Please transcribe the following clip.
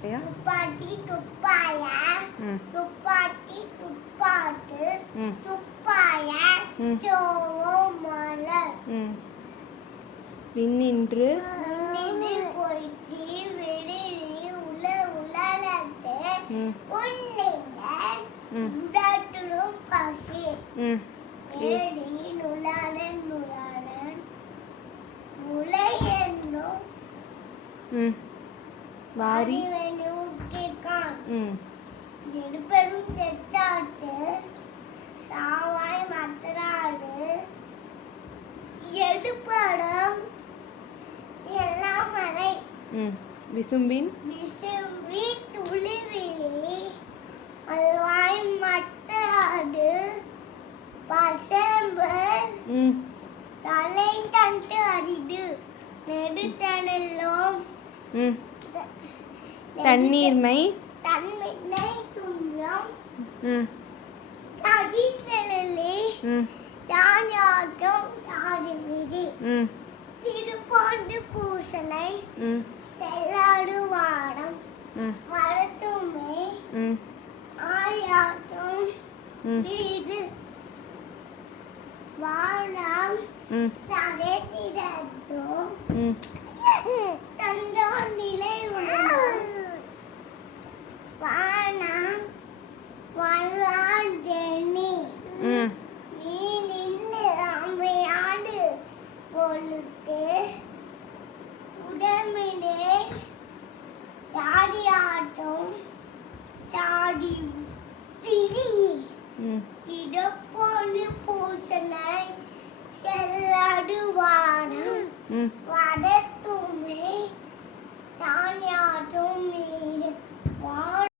ஐயா துப்பாட்டி துப்பாய துப்பாட்டி துப்பாட்டு துப்பாய சோமலர் விண்ணின்று போயிட்டு வெளியே உலகத்து உன்னிங்கள் உடாட்டுடும் பசி ஏடி நுளானன் நுளானன் முளை என்னும் வாரி எடுப்பெரும் தெட்டாட்டு சாவாய் மத்தராடு எடுப்படம் எல்லாம் மழை விசும்பின் விசும்பி துளிவிழி அல்வாய் மத்தராடு பசம்பல் தலை தண்டு அரிது நெடுத்தனெல்லாம் தண்ணீர்மை தன்மை துன்பம் தகித்தலே யாஞாட்டம் சாதிவிதி திருப்பாண்டு பூசனை செல்லாடு வாடம் வளர்த்துமை ஆயாட்டம் வீடு வாழம் சகைத்திடத்தோ தண்டோ நிலை வானம் வராண்டனி நீ நின்று அம்மையாடு பொழுது உடம்பினே யாடியாட்டம் சாடி பிடி இடப்பொழு பூசனை செல்லாடு வானம் வட